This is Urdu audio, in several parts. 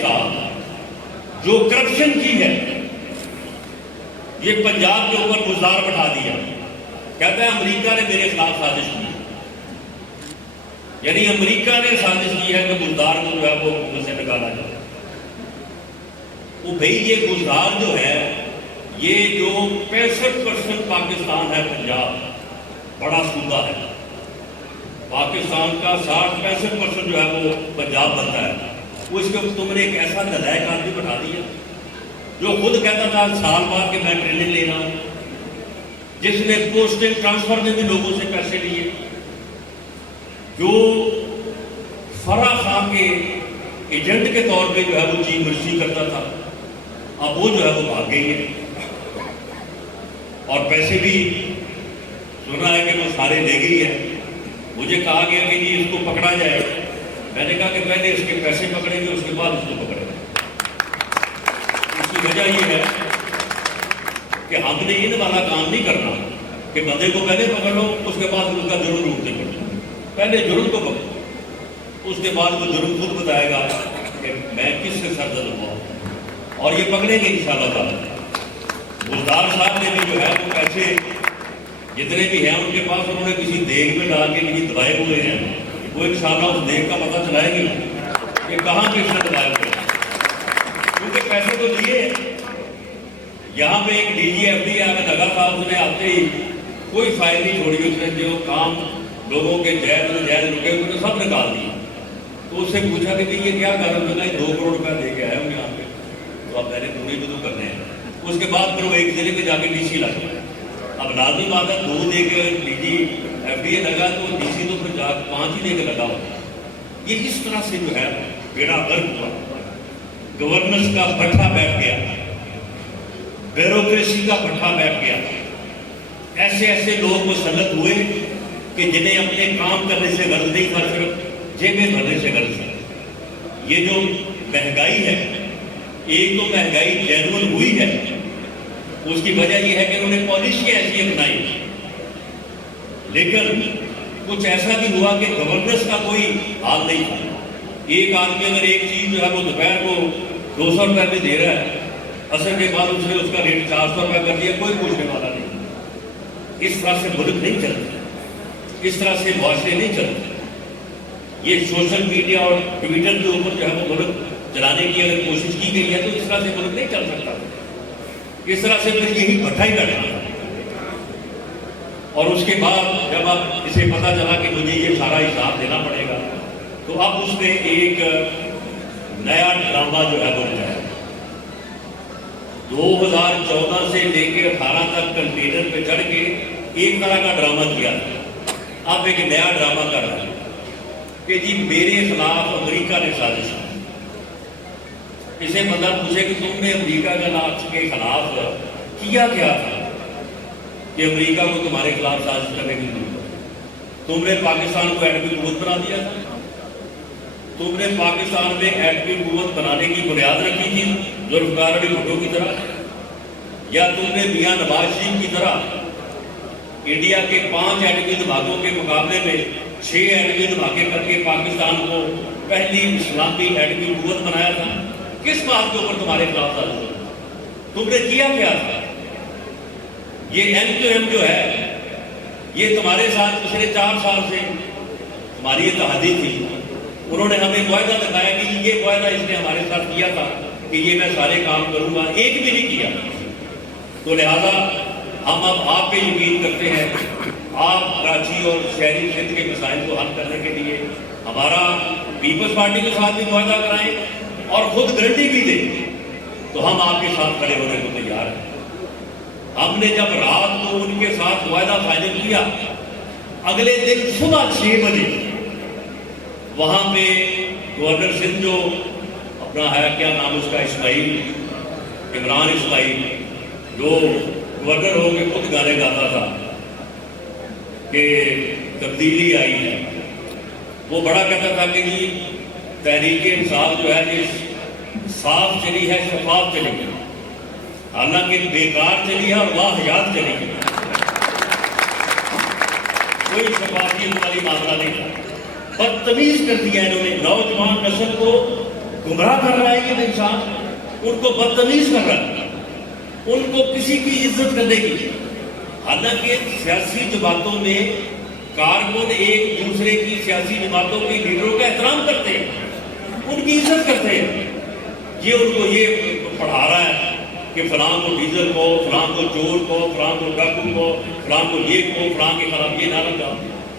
جو کرپشن کی ہے یہ پنجاب کے اوپر گزار بٹھا دیا. کہتا ہے امریکہ نے میرے خلاف سازش کی، یعنی امریکہ نے سازش کی ہے کہ گزار کو جو ہے وہ حکومت سے نکالا جائے. وہ بھائی یہ گزار جو ہے یہ جو 65% پاکستان ہے، پنجاب بڑا صوبہ ہے، پاکستان کا 60-65% جو ہے وہ پنجاب بنتا ہے. وہ اس کے تم نے ایک ایسا نلائق آدمی بٹھا دیا جو خود کہتا تھا سال بعد کہ میں ٹریننگ لے رہا ہوں، جس نے پوسٹنگ ٹرانسفر میں بھی لوگوں سے پیسے لیے، جو فرح خان کے ایجنٹ کے طور پہ جو ہے وہ چیف منسٹری کرتا تھا. اب وہ جو ہے وہ بھاگ گئی ہے اور پیسے بھی سنا ہے کہ وہ سارے لے گئی ہے. مجھے کہا گیا کہ جی اس کو پکڑا جائے. میں نے کہا کہ پہلے اس کے پیسے پکڑیں گے، اس کے بعد اس کو پکڑیں گے. اس کی وجہ یہ ہے کہ ہم نے ان والا کام نہیں کرنا کہ بندے کو پہلے پکڑ لو اس کے بعد اس کا جرم ڈھونڈتے پڑو. پہلے جرم کو پکڑو، اس کے بعد وہ جرم خود بتائے گا کہ میں کس سے سرزد ہوا. اور یہ پکڑیں گے انشاءاللہ تعالی. گلدار صاحب نے بھی جو ہے وہ پیسے جتنے بھی ہیں ان کے پاس انہوں نے کسی دیگ میں ڈال کے کسی دبائے ہوئے ہیں. وہ انشاءاللہ اس دیگ کا پتہ چلائیں گے کہ کہاں کس نے دبائے ہوئے ہیں، کیونکہ پیسے تو دیے. یہاں پہ ایک ڈی جی ایف ڈی آگے لگا تھا، اس نے آتے ہی کوئی فائل نہیں چھوڑی. اس نے جو کام لوگوں کے جائز رکے انہوں نے سب نکال دیے. تو اس سے پوچھا کہ یہ کیا کر رہے ہیں؟ 2 کروڑ روپیہ دے کے آئے ہوں یہاں پہ. تو اب میں نے پوری بھی تو کرنے ہیں. اس کے بعد پھر وہ ایک ضلع میں جا کے ڈی سی لگ گیا. اب لازمی بات ہے 2 دے کے D G F D A لگا تو ڈی سی تو پھر جا 5 ہی دے کے لگا ہوتا. یہ اس طرح سے جو ہے بیڑا غرق ہوا. گورننس کا بٹھا بیٹھ گیا، بیوروکریسی کا بٹھا بیٹھ گیا. ایسے ایسے لوگ مسلط ہوئے کہ جنہیں اپنے کام کرنے سے غرض نہیں تھا، صرف جیبیں بھرنے سے غرض تھا. یہ جو مہنگائی ہے، ایک تو مہنگائی جینول ہوئی ہے، اس کی وجہ یہ ہے کہ انہوں نے پالیسی ایسی اپنائی، لیکن کچھ ایسا بھی ہوا کہ گورننس کا کوئی حال نہیں تھا. ایک آدمی اگر ایک چیز جو ہے وہ دوپہر کو 200 روپے میں دے رہا ہے، اثر کے بعد اس نے اس کا ریٹ 400 روپے کر دیا، کوئی پوچھنے والا نہیں. اس طرح سے ملک نہیں چلتا، اس طرح سے معاشرے نہیں چلتے. یہ سوشل میڈیا اور ٹویٹر کے اوپر جو ہے وہ ملک چلانے کی اگر کوشش کی گئی ہے تو اس طرح سے ملک نہیں چل سکتا. اس طرح سے پھر یہی بٹھا ہی بیٹھا. اور اس کے بعد جب اب اسے پتا چلا کہ مجھے یہ سارا حساب دینا پڑے گا، تو اب اس نے ایک نیا ڈرامہ جو ہے وہ بنایا. 2014 سے لے کے 18 تک کنٹینر پہ چڑھ کے ایک طرح کا ڈرامہ کیا. اب ایک نیا ڈرامہ کر رہا ہے کہ جی میرے خلاف امریکہ نے سازش کی. اسے بندہ پوچھے کہ تم نے امریکہ کے خلاف کیا کیا تھا کہ امریکہ کو تمہارے خلاف سازش کرنے کی ضرورت ہے؟ تم نے پاکستان کو ایٹمی قوت بنا دیا تھا، تم نے پاکستان میں ایٹمی قوت بنانے کی بنیاد رکھی تھی ذوالفقار علی بھٹو کی طرح، یا تم نے میاں نواز شریف کی طرح انڈیا کے 5 ایٹمی دھماکوں کے مقابلے میں 6 ایٹمی دھماکے کر کے پاکستان کو پہلی اسلامی ایٹمی قوت بنایا تھا؟ کس بات کے اوپر تمہارے خلاف سازش ہوئی؟ تم نے کیا کیا تھا؟ یہ ایم کیو ایم جو ہے یہ تمہارے ساتھ پچھلے 4 سال سے ہماری اتحادی تھی. انہوں نے ہمیں معاہدہ دکھایا کہ یہ معاہدہ اس نے ہمارے ساتھ کیا تھا کہ یہ میں سارے کام کروں گا، ایک بھی نہیں کیا. تو لہذا ہم اب آپ پہ یقین کرتے ہیں. آپ کراچی اور شہری سندھ کے مسائل کو حل کرنے کے لیے ہمارا پیپلز پارٹی کے ساتھ بھی معاہدہ کرائیں اور خود گارنٹی بھی دیں تو ہم آپ کے ساتھ کھڑے ہونے کو تیار ہیں. ہم نے جب رات کو ان کے ساتھ معاہدہ فائنل کیا، اگلے دن صبح 6 بجے وہاں پہ گورنر سندھ جو اپنا ہے کیا نام اس کا، عمران اسماعیل، جو گورنر ہو کے خود گانے گاتا تھا کہ تبدیلی آئی ہے، وہ بڑا کہتا تھا کہ جی تحریک انصاف جو ہے یہ صاف چلی ہے، شفاف چلی ہے. حالانکہ بیکار چلی ہے اور واہیات چلی ہے، کوئی شفافیت والی معاملہ نہیں تھا. بدتمیز کر دیا انہوں نے نوجوان نسل کو گمراہ کر رہا ہے یہ انسان، ان کو بدتمیز کر رہا ہے، ان کو کسی کی عزت کرنے کی. حالانکہ سیاسی جماعتوں میں کارکن ایک دوسرے کی سیاسی جماعتوں کے لیڈروں کا احترام کرتے ہیں، ان کی عزت کرتے ہیں. یہ ان کو یہ پڑھا رہا ہے کہ فلاں کو ڈیزل کو، فلاں کو چور کو، فلاں کو ڈاکو کو، فلاں کو یہ کو، فلاں کے خلاف یہ نہ لگا.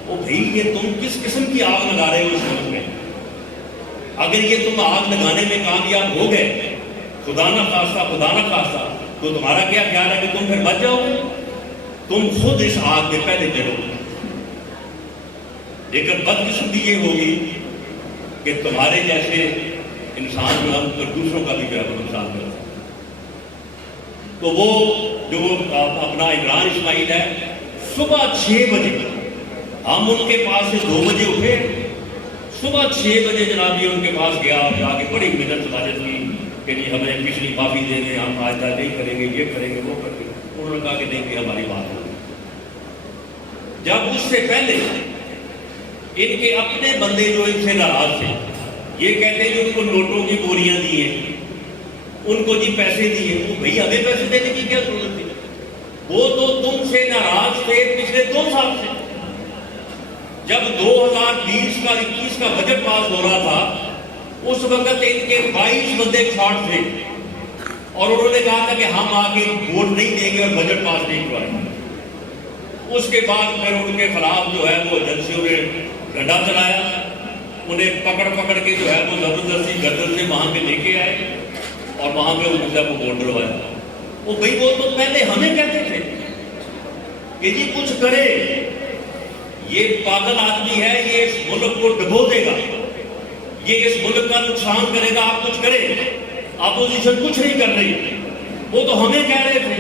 او بھائی یہ تم کس قسم کی آگ لگا رہے ہو اس ملک میں؟ اگر یہ تم آگ لگانے میں کامیاب ہو گئے، خدا نہ خواستہ، تو تمہارا کیا خیال ہے کہ تم پھر بچ جاؤ گے؟ تم خود اس آگ میں پہلے جلو گے. لیکن بدقسمتی یہ ہوگی کہ تمہارے جیسے انسان جو ہم دوسروں کا بھی جو ہے نقصان کرتے ہیں. تو وہ جو اپنا عمران اسماعیل ہے، صبح 6 بجے ہم ان کے پاس سے 2 بجے اٹھے، صبح 6 بجے جناب یہ ان کے پاس گیا، جا کے بڑی محنت سماجت کی کہ جی ہمیں پچھلی معافی دیں گے، ہم آئندہ نہیں کریں گے، یہ کریں گے، وہ کریں گے. انہوں نے کہا کہ نہیں کہ ہماری بات ہوگی. جب اس سے پہلے ان کے اپنے بندے جو ان سے ناراض تھے، یہ کہتے ہیں کہ ان کو نوٹوں کی بوریاں دی ہیں، ان کو جی پیسے دیے. وہ بھئی ہمیں پیسے دینے کی کیا ضرورت تھی؟ وہ تو تم سے ناراض تھے پچھلے 2 سال سے. جب 2020 کا 21 کا بجٹ پاس ہو رہا تھا، اس وقت ان کے 22 بندے چھاٹ تھے اور انہوں نے کہا تھا کہ ہم آگے ووٹ نہیں دیں گے اور بجٹ پاس نہیں کروائیں گے. اس کے بعد پھر ان کے خلاف جو ہے وہ ایجنسیوں نے ڈنڈا چلایا، انہیں پکڑ کے جو ہے وہ زبردستی گردن سے وہاں پہ لے کے آئے اور وہاں پہ ان سے وہ ووٹ ڈلوایا. وہ بھائی وہ تو پہلے ہمیں کہتے تھے کہ جی کچھ کرے، یہ پاگل آدمی ہے، یہ اس ملک کو ڈبو دے گا، یہ اس ملک کا نقصان کرے گا، آپ کچھ کریں. اپوزیشن کچھ نہیں کر رہی. وہ تو ہمیں کہہ رہے تھے،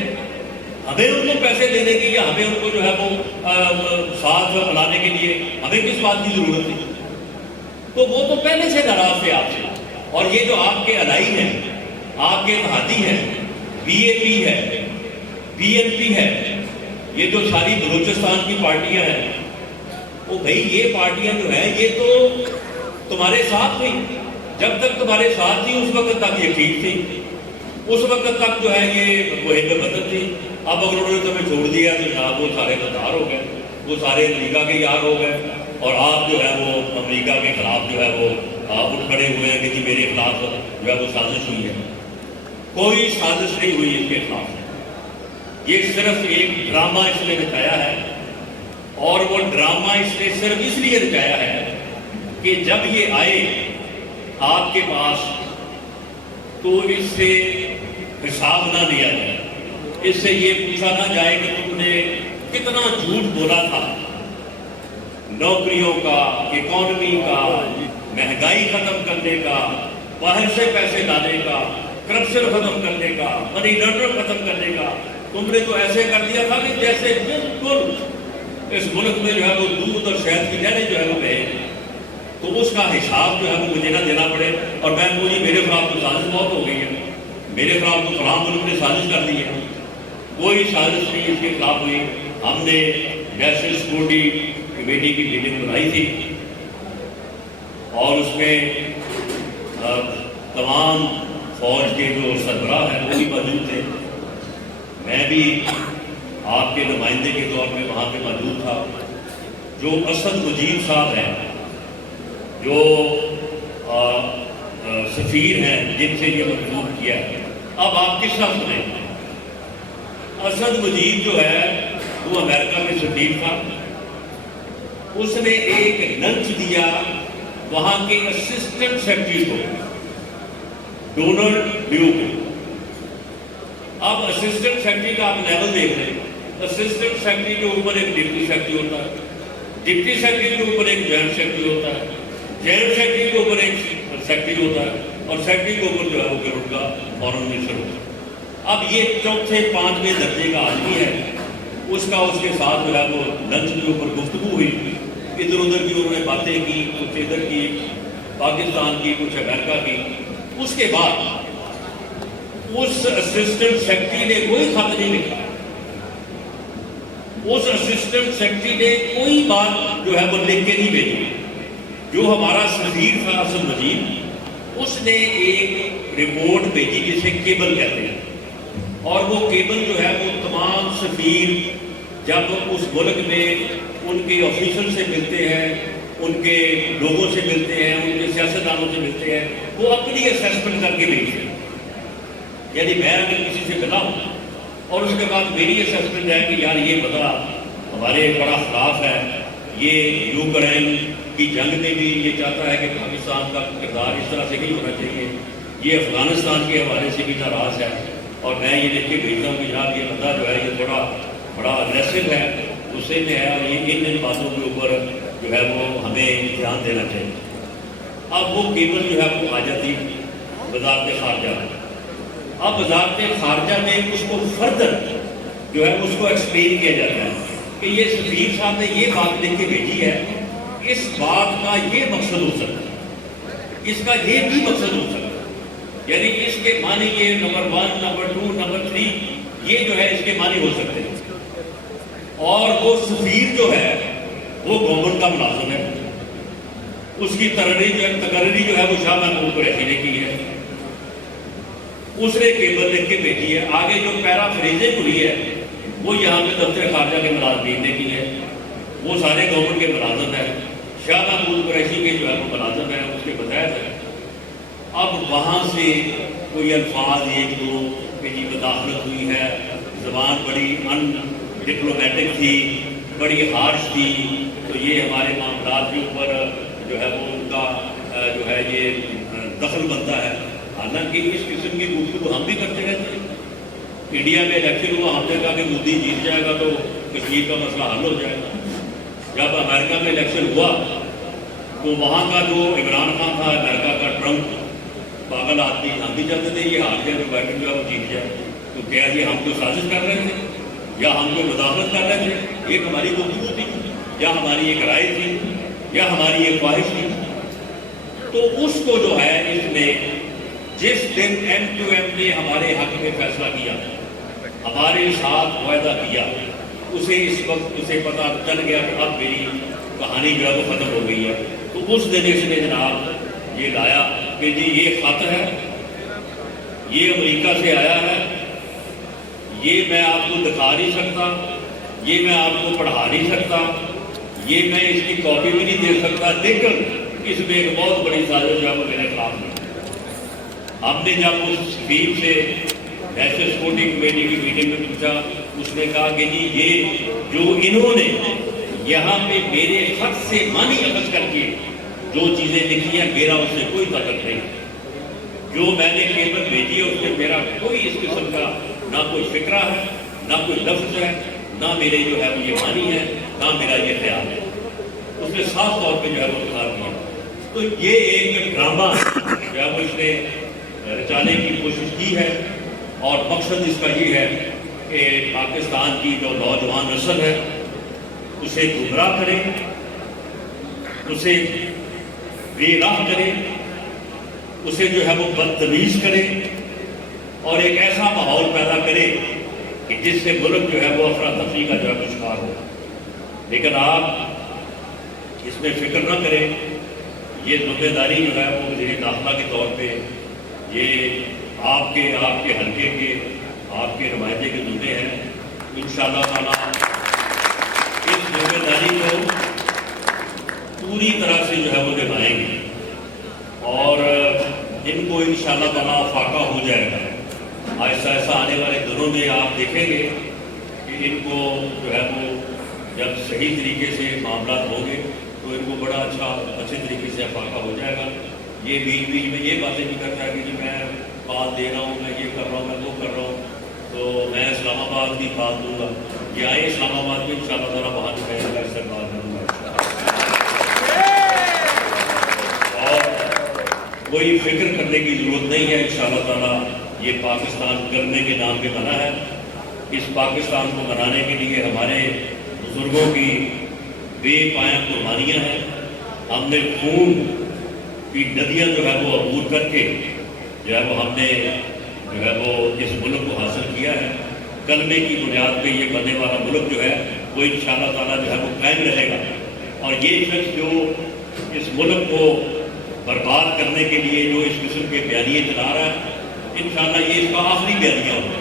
ہمیں ان کو پیسے دینے کی یا ہمیں ان کو جو ہے وہ ساتھ بنانے کے لیے ہمیں کس بات کی ضرورت تھی؟ تو وہ تو پہلے سے ناراض تھے آپ سے. اور یہ جو آپ کے الائی ہیں، آپ کے اتحادی ہیں، بی اے پی ہے، بی این پی ہے، یہ جو ساری بلوچستان کی پارٹیاں ہیں، وہ بھائی یہ پارٹیاں جو ہیں یہ تو تمہارے ساتھ تھی. جب تک تمہارے ساتھ تھی اس وقت تک یہ ٹھیک تھی، اس وقت تک جو ہے یہ مہم مدد تھی. اب اگر انہوں نے تمہیں چھوڑ دیا تو جناب وہ سارے غدار ہو گئے، وہ سارے امریکہ کے یار ہو گئے اور آپ جو ہے وہ امریکہ کے خلاف جو ہے وہ اٹھ کھڑے ہوئے ہیں کہ جی میرے خلاف جو ہے وہ سازش ہوئی ہے. کوئی سازش نہیں ہوئی اس کے خلاف. یہ صرف ایک ڈرامہ اس نے رچایا ہے، اور وہ ڈرامہ اس نے صرف اس لیے رچایا ہے کہ جب یہ آئے آپ کے پاس تو اس سے حساب نہ لیا جائے، اس سے یہ پوچھا نہ جائے کہ تم نے کتنا جھوٹ بولا تھا نوکریوں کا، اکانومی کا، مہنگائی ختم کرنے کا، باہر سے پیسے لانے کا، کرپشن ختم کرنے کا، منی لانڈرنگ ختم کرنے کا. تم نے تو ایسے کر دیا تھا کہ جیسے بالکل اس ملک میں جو ہے وہ دودھ اور شہد کی نہریں جو ہے وہ بہے. تو اس کا حساب جو ہے وہ مجھے نہ دینا پڑے اور میں بولی میرے خلاف تو سازش بہت ہو گئی ہے، میرے خلاف تو فلاں ملک نے سازش کر دی ہے. کوئی سازش نہیں اس کے خلاف ہوئی. ہم نے نیشنل سیکورٹی کمیٹی کی میٹنگ بنائی تھی اور اس میں تمام فوج کے جو سربراہ ہیں وہ بھی موجود تھے. میں بھی آپ کے نمائندے کے طور پہ وہاں پہ موجود تھا. جو اسد مجید صاحب ہیں، جو سفیر ہیں جن سے یہ منسوخ کیا ہے، اب آپ کس طرح سنیں. اسد مجید جو ہے وہ امریکہ میں سفیر تھا. اس نے ایک لنچ دیا وہاں کے اسسٹنٹ سیکرٹری کو، ڈونلڈ ڈیو کو. اب اسسٹنٹ سیکرٹری کا آپ لیول دیکھ رہے ہیں. اسسٹنٹ سیکرٹری کے اوپر ایک ڈپٹی سیکرٹری ہوتا ہے، ڈپٹی سیکرٹری کے اوپر ایک جوائنٹ سیکرٹری ہوتا ہے، جوائنٹ سیکرٹری کے اوپر ایک سیکرٹری ہوتا ہے اور سیکرٹری کے اوپر جو ہے وہ گروپ کا فارن منسٹر ہوتا ہے. اب یہ چوتھے 5ویں درجے کا آدمی ہے. اس کے ساتھ جو ہے وہ لنچ کے اوپر گفتگو ہوئی، ادھر ادھر کی انہوں نے باتیں کی، کچھ ادھر کی پاکستان کی، کچھ امریکہ کی. اس کے بعد اس اسسٹنٹ سیکرٹری نے کوئی خط نہیں لکھا، اس اسسٹنٹ سیکرٹری نے کوئی بات جو ہے وہ لکھ کے نہیں بھیجی. جو ہمارا سفیر تھا اسد مجید، اس نے ایک رپورٹ بھیجی جسے کیبل کہتے ہیں، اور وہ کیبل جو ہے وہ تمام سفیر جب اس ملک میں ان کے آفیسر سے ملتے ہیں، ان کے لوگوں سے ملتے ہیں، ان کے سیاستدانوں سے ملتے ہیں، وہ اپنی اسیسمنٹ کر کے بھیجتے ہیں. یعنی میں اگر کسی سے ملا ہوں اور اس کے بعد میری اسیسمنٹ ہے کہ یار یہ بندہ ہمارے بڑا خلاف ہے، یہ یوکرین کی جنگ میں بھی یہ چاہتا ہے کہ پاکستان کا کردار اس طرح سے نہیں ہونا چاہیے، یہ افغانستان کے حوالے سے بھی ناراض ہے، اور میں یہ دیکھ کے بھیجتا ہوں کہ جناب یہ بندہ جو ہے یہ تھوڑا بڑا اگریسو ہے، غصے میں ہے، اور یہ ان باتوں کے اوپر جو ہے وہ ہمیں دھیان دینا چاہیے. اب وہ کیبل جو ہے وہ آ جاتی وزارت خارجہ میں. اب وزارت خارجہ میں اس کو فردر جو ہے اس کو ایکسپلین کیا جاتا ہے کہ یہ سفیر صاحب نے یہ بات لکھ کے بھیجی ہے، اس بات کا یہ مقصد ہو سکتا ہے، اس کا یہ بھی مقصد ہو سکتا ہے، یعنی اس کے معنی یہ نمبر 1 نمبر 2 نمبر 3 یہ جو ہے اس کے معنی ہو سکتے ہیں. اور وہ سفیر جو ہے وہ گورنمنٹ کا ملازم ہے، اس کی تقرری جو ہے وہ شاہ محمود قریشی نے کی ہے، اس نے کیبل لکھ کے بھیجی ہے. آگے جو پیرا فریزنگ ہوئی ہے وہ یہاں پہ دفتر خارجہ کے ملازمین نے کی ہے، وہ سارے گورنمنٹ کے ملازم ہیں، شاہ محمود قریشی کے جو ہے وہ ملازم ہیں، اس کے بتائے ہے. اب وہاں سے کوئی الفاظ ایک دو کہ جی مداخلت ہوئی ہے، زبان بڑی ان ڈپلومیٹک تھی، بڑی ہارش تھی، تو یہ ہمارے معاملات کے اوپر جو ہے وہ ان کا جو ہے یہ دخل بنتا ہے. حالانکہ اس قسم کی گفتگو ہم بھی کرتے رہتے ہیں. انڈیا میں الیکشن ہوا، ہم نے کہا کہ مودی جیت جائے گا تو کشمیر کا مسئلہ حل ہو جائے گا. جب امریکہ میں الیکشن ہوا تو وہاں کا جو عمران خان تھا، امریکہ کا ٹرمپ پاگل آدمی، ہم بھی چاہتے تھے یہ ہار جائے جو بائیڈن جو ہے وہ جیت جائے. تو کیا یہ ہم کو سازش کر رہے تھے یا ہم کو مداخلت کر رہے تھے؟ ایک ہماری گفتگو تھی یا ہماری ایک رائے تھی یا ہماری ایک خواہش تھی. تو اس کو جو ہے اس نے جس دن M2M نے ہمارے حق میں فیصلہ کیا، ہمارے ساتھ معاہدہ کیا، اسے اس وقت اسے پتہ چل گیا کہ اب میری کہانی جو ہے وہ ختم ہو گئی ہے. تو اس دن اس نے جناب یہ لایا کہ جی یہ خط ہے، یہ امریکہ سے آیا ہے، یہ میں آپ کو دکھا نہیں سکتا، یہ میں آپ کو پڑھا نہیں سکتا، یہ میں اس کی کاپی بھی نہیں دے سکتا، لیکن اس میں ایک بہت بڑی سازش جو ہے وہ میرے خلاف ہے. ہم نے جب اس سفیر سے نیشنل سپورٹنگ کمیٹی کی میٹنگ میں پوچھا، اس نے کہا کہ جی یہ جو انہوں نے یہاں پہ میرے خط سے معنی اخذ کر کے جو چیزیں لکھی ہیں میرا اس سے کوئی تعلق نہیں. جو میں نے کیبل بھیجی ہے اس میں میرا کوئی اس قسم کا نہ کوئی فکرہ ہے، نہ کوئی لفظ ہے، نہ میرے جو ہے وہ یہ معنی ہے، نہ میرا یہ خیال ہے. اس نے صاف طور پہ جو ہے وہ اظہار کیا. تو یہ ایک ڈرامہ جو ہے وہ اس نے رچانے کی کوشش کی ہے، اور مقصد اس کا یہ ہے کہ پاکستان کی جو نوجوان نسل ہے اسے گمراہ کرے، اسے بے راہ کرے، اسے جو ہے وہ بدتمیز کرے، اور ایک ایسا ماحول پیدا کرے کہ جس سے ملک جو ہے وہ افراتفری کا جو ہے شکار ہو. لیکن آپ اس میں فکر نہ کریں، یہ ذمہ داری جو ہے وہ وزیر داخلہ کے طور پہ یہ آپ کے حلقے کے آپ کے نمائندے کے ذمے ہیں. انشاءاللہ تعالیٰ اس ذمہ داری کو پوری طرح سے جو ہے وہ نبھائیں گے، اور ان کو انشاءاللہ تعالیٰ فاقہ ہو جائے گا. آہستہ آہستہ آنے والے دنوں میں آپ دیکھیں گے کہ ان کو جو ہے وہ جب صحیح طریقے سے معاملات ہوں گے تو ان کو بڑا اچھے طریقے سے فاقہ ہو جائے گا. یہ بیچ میں یہ باتیں بھی کرتا ہے کہ جی میں بات دے رہا ہوں، میں یہ کر رہا ہوں، میں وہ کر رہا ہوں، تو میں اسلام آباد کی بات دوں گا. یہ آئے اسلام آباد میں انشاءاللہ تعالیٰ وہاں دکھائے گا، اس سے بات کروں گا. اور کوئی فکر کرنے کی ضرورت نہیں ہے. انشاءاللہ تعالیٰ یہ پاکستان کرنے کے نام پہ بنا ہے. اس پاکستان کو بنانے کے لیے ہمارے بزرگوں کی بے پایاں قربانیاں ہیں. ہم نے خون کی ندیاں جو ہے وہ عبور کر کے جو ہے وہ ہم نے جو ہے وہ اس ملک کو حاصل کیا ہے. کلمے کی بنیاد پہ یہ بننے والا ملک جو ہے وہ انشاءاللہ تعالیٰ جو ہے وہ قائم رہے گا. اور یہ شخص جو اس ملک کو برباد کرنے کے لیے جو اس قسم کے بیانیے چلا رہا ہے، انشاءاللہ یہ اس کا آخری بیانیہ ہوگا،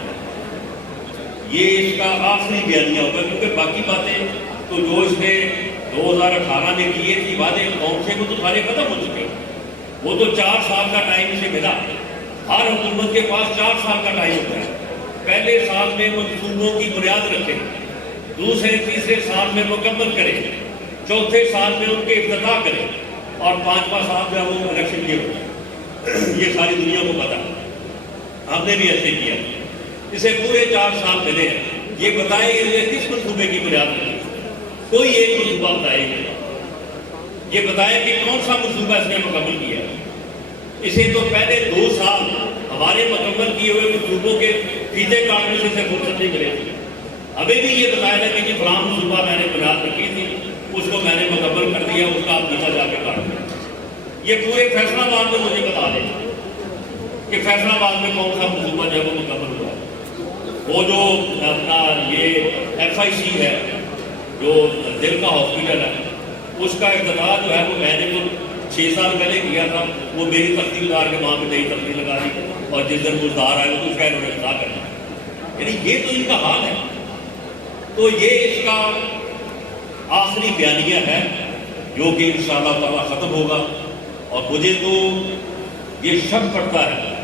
یہ اس کا آخری بیانیہ ہوگا، کیونکہ باقی باتیں تو جو اس نے 2018 میں کیے تھی وعدے قوم سے، وہ تو سارے ختم ہو چکے، وہ تو 4 سال کا ٹائم اسے ملا۔ ہر حکومت کے پاس 4 سال کا ٹائم ہوتا ہے، پہلے سال میں منصوبوں کی بنیاد رکھے، دوسرے تیسرے سال میں مکمل کرے، چوتھے سال میں ان کے افتتاح کرے، اور 5واں سال جو ہے وہ الیکشن کے ہوتا ہے۔ یہ ساری دنیا کو پتا ہے، ہم نے بھی ایسے کیا، اسے پورے 4 سال ملے ہیں۔ یہ بتائیں یہ کس منصوبے کی بنیاد رکھی؟ کوئی ایک منصوبہ بتائے گا، یہ بتائیں کہ کون سا منصوبہ اس نے مکمل کیا؟ اسے تو پہلے 2 سال ہمارے مکمل کیے ہوئے منصوبوں کے فیتے کاٹنے سے فرصت نہیں ملے تھی۔ ابھی بھی یہ بتایا تھا کہ فلاں منصوبہ میں نے بنیاد رکھی تھی، اس کو میں نے مکمل کر دیا، اس کا آپ نیچا جا کے کاٹ دیا۔ یہ پورے فیصلہ آباد میں مجھے بتا دیں کہ فیصلہ آباد میں کون سا منصوبہ جو ہے وہ مکمل ہوا ہے۔ وہ جو اپنا یہ FIC ہے، جو دل کا ہاسپٹل ہے، اس کا افتتاح جو ہے وہ میں نے وہ 6 سال پہلے کیا تھا، وہ میری تفصیلدار کے وہاں پہ نئی تفصیل لگا دی، اور جس دن مزدار آئے وہ اس کا انہوں نے افتتاح کرنا، یعنی یہ تو ان کا حال ہے۔ تو یہ اس کا آخری بیانیہ ہے جو کہ انشاءاللہ تعالیٰ ختم ہوگا، اور مجھے تو یہ شک پڑتا ہے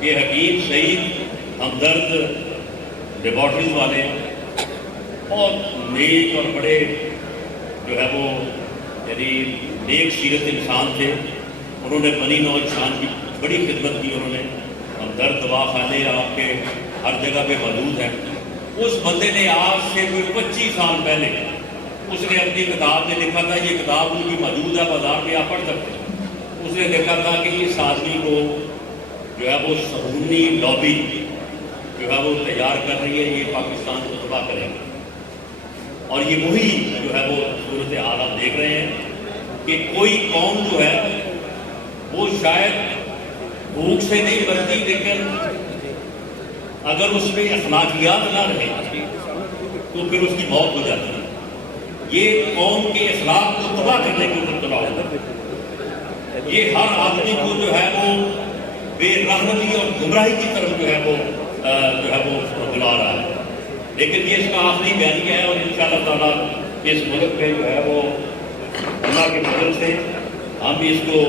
کہ حکیم سعید ہمدرد لیبارٹریز والے اور نیک اور بڑے جو ہے وہ یعنی نیک سیرت انسان تھے، انہوں نے بنی نوع انسان کی بڑی خدمت کی، انہوں نے ہمدرد دواخانے آپ کے ہر جگہ پہ موجود ہیں۔ اس بندے نے آج سے کوئی 25 سال پہلے اس نے اپنی کتاب میں لکھا تھا، یہ کتاب ان کی موجود ہے بازار میں، آپ پڑھ سکتے ہیں۔ اس نے لکھا تھا کہ اس آدمی کو جو ہے وہ صہیونی لابی جو ہے وہ تیار کر رہی ہے، یہ پاکستان کو تباہ کرے گا، اور یہ وہی جو ہے وہ صورت حال آپ دیکھ رہے ہیں کہ کوئی قوم جو ہے وہ شاید بھوک سے نہیں مرتی، لیکن اگر اس میں اخلاقیات نہ رہے تو پھر اس کی موت ہو جاتی ہے۔ یہ قوم کے اخلاق کو تباہ کرنے کے اوپر تباہ ہوتا ہے۔ یہ ہر آدمی کو جو ہے وہ بے رحمتی اور گمراہی کی طرف جو ہے وہ بلا رہا ہے، لیکن یہ اس کا آخری بیانیہ ہے، اور انشاءاللہ تعالیٰ اس ملک میں جو ہے وہ اللہ کے فضل سے ہم بھی اس کو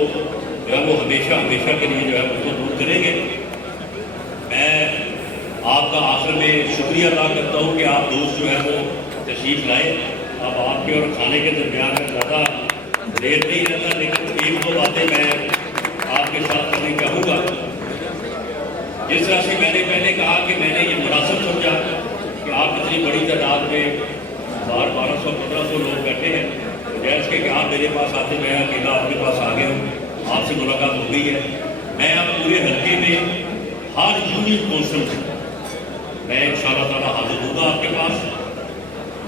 جو ہے وہ ہمیشہ ہمیشہ کے لیے جو ہے اس کو دور کریں گے۔ میں آپ کا آخر میں شکریہ ادا کرتا ہوں کہ آپ دوست جو ہے وہ تشریف لائے۔ اب آپ کے اور کھانے کے درمیان میں زیادہ دیر نہیں رہتا، لیکن 1-2 باتیں میں آپ کے ساتھ کرنا چاہوں گا۔ جس طرح سے میں نے پہلے کہا کہ میں نے یہ مناسب سمجھا کہ آپ اتنی بڑی تعداد میں 1200-1500 لوگ بیٹھے ہیں، جیسے کہ آپ میرے پاس آتے، میں اکیلا آپ کے پاس آ گیا ہوں، آپ سے ملاقات ہو گئی ہے۔ میں اب پورے حلقے میں ہر یونین کونسل سے میں انشاءاللہ تعالیٰ حاضر ہوں گا آپ کے پاس،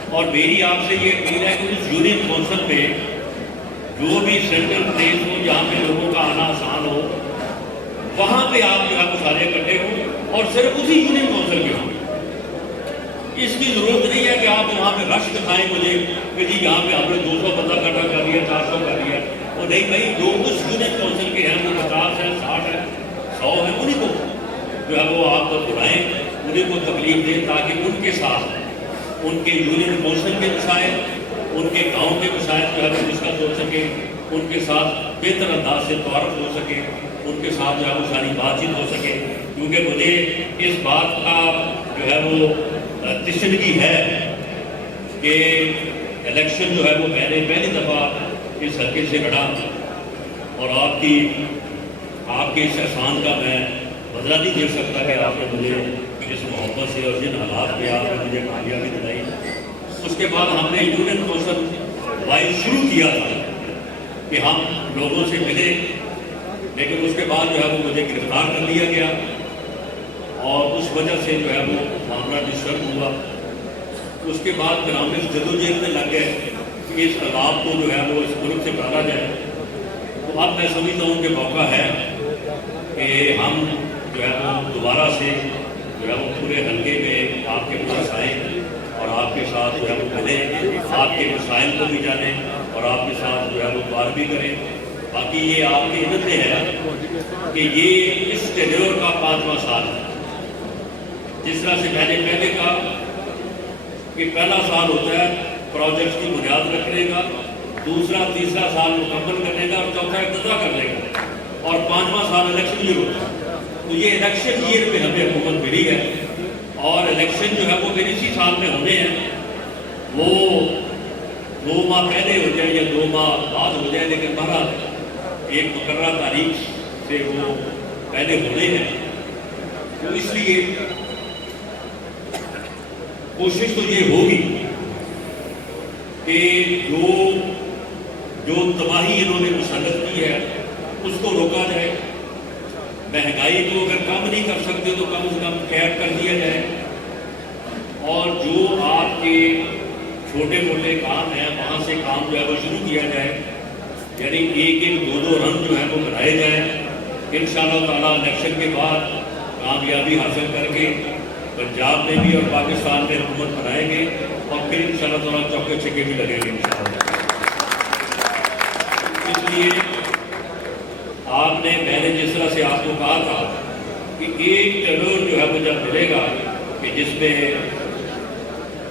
اور میری آپ سے یہ اپیل ہے کہ اس یونین کونسل میں جو بھی سینٹرل پلیس ہو جہاں پہ لوگوں کا آنا آسان ہو، وہاں پہ آپ جو ہے وہ سارے اکٹھے ہوں، اور صرف اسی یونین کونسل میں ہوں۔ اس کی ضرورت نہیں ہے کہ آپ وہاں پہ رش دکھائیں مجھے کہ جی یہاں پہ ہم نے 200 بندہ اکٹھا کر لیا، 400 کر لیا، اور نہیں بھائی جو اس یونین کونسل کے ہیں وہ 50 ہیں، 60 ہیں، 100 ہیں، انہیں کو جو ہے وہ آپ کو بلائیں، انہیں کو تکلیف دیں، تاکہ ان کے ساتھ ان کے یونین کونسل کے مسائل، ان کے گاؤں کے مسائل جو ہے وہ ڈسکس ہو سکے، ان کے ساتھ بہتر انداز سے تعارف ہو سکے، ان کے ساتھ جو ہے وہ ساری بات چیت ہو سکے، کیونکہ مجھے اس بات کا جو ہے وہ تشنگی ہے کہ الیکشن جو ہے وہ میں نے پہلی دفعہ اس حلقے سے لڑا، اور آپ کے اس احسان کا میں بدلہ نہیں دے سکتا کہ آپ نے مجھے اس محبت سے اور جن حالات میں آپ نے مجھے کامیابی دلائی۔ اس کے بعد ہم نے یونین کونسل وائز شروع کیا تھا کہ ہم لوگوں سے ملے، لیکن اس کے بعد جو ہے وہ مجھے گرفتار کر لیا گیا، اور اس وجہ سے جو ہے وہ معاملہ ڈسٹرب ہوا۔ اس کے بعد پھر ہم اس جدوجہد میں لگ گئے کہ اس عذاب کو جو ہے وہ اس ملک سے ڈالا جائے۔ تو اب میں سمجھتا ہوں کہ موقع ہے کہ ہم جو ہے وہ دوبارہ سے جو ہے وہ پورے حلقے میں آپ کے پاس آئیں، اور آپ کے ساتھ جو ہے وہ ملیں، آپ کے مسائل کو بھی جانیں، اور آپ کے ساتھ جو ہے وہ بات بھی کریں۔ باقی یہ آپ کی علم میں ہے کہ یہ اس ٹینیور کا 5واں سال ہے. جس طرح سے میں نے پہلے کہا کہ پہلا سال ہوتا ہے پروجیکٹ کی بنیاد رکھنے کا، دوسرا تیسرا سال مکمل کرنے کا، اور چوتھا افتتاح کرنے کا، اور 5واں سال الیکشن ایئر ہوتا ہے. تو یہ الیکشن ایئر پہ ہمیں حکومت ملی ہے، اور الیکشن جو ہے وہ پھر اسی سال میں ہونے ہیں. وہ 2 ماہ پہلے ہو جائے یا 2 ماہ بعد ہو جائے، لیکن بہرحال ایک مقررہ تاریخ سے وہ پہلے ہونے ہیں. تو اس لیے کوشش تو یہ ہوگی کہ جو تباہی انہوں نے مسلط کی ہے اس کو روکا جائے. مہنگائی کو اگر کم نہیں کر سکتے تو کم سے کم کیپ کر دیا جائے، اور جو آپ کے چھوٹے موٹے کام ہیں وہاں سے کام جو ہے وہ شروع کیا جائے. یعنی 1-2 رن جو ہے وہ بنائے جائیں. انشاءاللہ تعالیٰ الیکشن کے بعد کامیابی حاصل کر کے پنجاب میں بھی اور پاکستان میں حکومت بنائیں گے، اور پھر انشاءاللہ تعالیٰ چوکے چھکے بھی لگیں گے انشاءاللہ. اس لیے میں نے جس طرح سے آپ کو کہا تھا کہ 1 کروڑ جو ہے وہ جب ملے گا کہ جس میں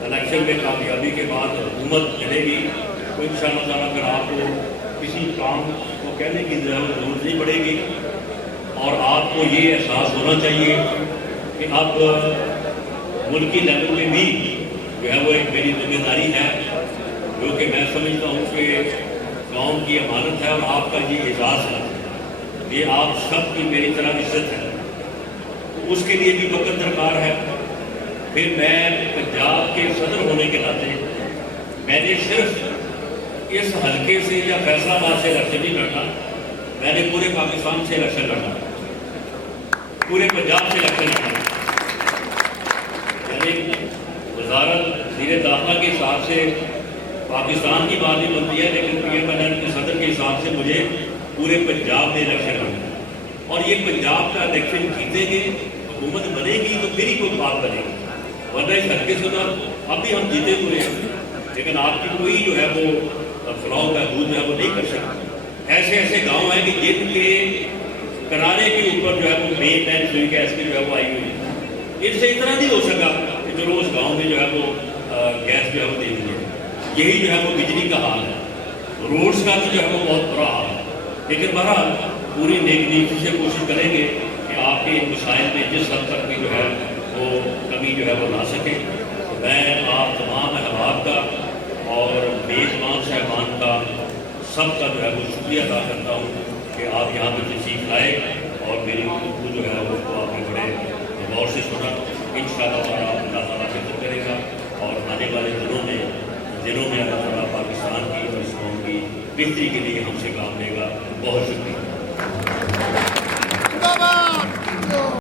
الیکشن میں کامیابی کے بعد حکومت ملے گی، تو انشاءاللہ تعالیٰ پھر آپ کو کسی کام کو کہنے کی ضرورت نہیں پڑے گی. اور آپ کو یہ احساس ہونا چاہیے کہ اب ملکی لیول میں بھی جو ہے وہ ایک میری ذمہ داری ہے، جو کہ میں سمجھتا ہوں کہ قوم کی امانت ہے، اور آپ کا یہ اعزاز ہے، یہ آپ سب کی میری طرح عزت ہے. اس کے لیے بھی وقت درکار ہے. پھر میں پنجاب کے صدر ہونے کے ناطے میں نے صرف اس حلقے سے یا فیصلہ آباد سے الیکشن نہیں لڑنا، میں نے پورے پاکستان سے الیکشن لڑنا، پورے پنجاب سے الیکشن لڑنا. یعنی وزارت وزیر داخلہ کے حساب سے پاکستان کی بات نہیں بنتی ہے، لیکن PMLN کے صدر کے حساب سے مجھے پورے پنجاب میں الیکشن لڑنا. اور یہ پنجاب کا الیکشن جیتیں گے، حکومت بنے گی تو پھر ہی کوئی بات بنے گی، ورنہ اس حلقے سے تو اب بھی ہم جیتے ہوئے ہیں، لیکن آپ کی کوئی جو ہے وہ فلاح محدود جو ہے وہ نہیں کر سکتے. ایسے گاؤں ہیں کہ جن کے کنارے کے اوپر جو ہے وہ مین سوئی گیس کی جو ہے وہ آئی ہوئی ہے. اس سے اتنا نہیں ہو سکا کہ چلو اس گاؤں میں جو ہے وہ گیس جو ہے وہ دے دی ہے. یہی جو ہے وہ بجلی کا حال ہے، روڈز کا بھی جو ہے وہ بہت برا حال ہے. لیکن بہرحال پوری نیک نیتی سے کوشش کریں گے کہ آپ کے مسائل میں جس حد تک بھی جو ہے وہ کمی جو ہے وہ لا سکیں. میں آپ تمام احباب کا اور میزبان صاحبان کا سب کا جو ہے وہ شکریہ ادا کرتا ہوں کہ آپ یہاں پہ تشریف لائے اور میری گفتگو جو ہے وہ آپ نے بڑے غور سے سنا. انشاءاللہ تعالیٰ اللہ تعالیٰ فکر کرے گا، اور آنے والے دنوں میں اللہ تعالیٰ پاکستان کی اور اس قوم کی بہتری کے لیے ہم سے کام لے گا. بہت شکریہ.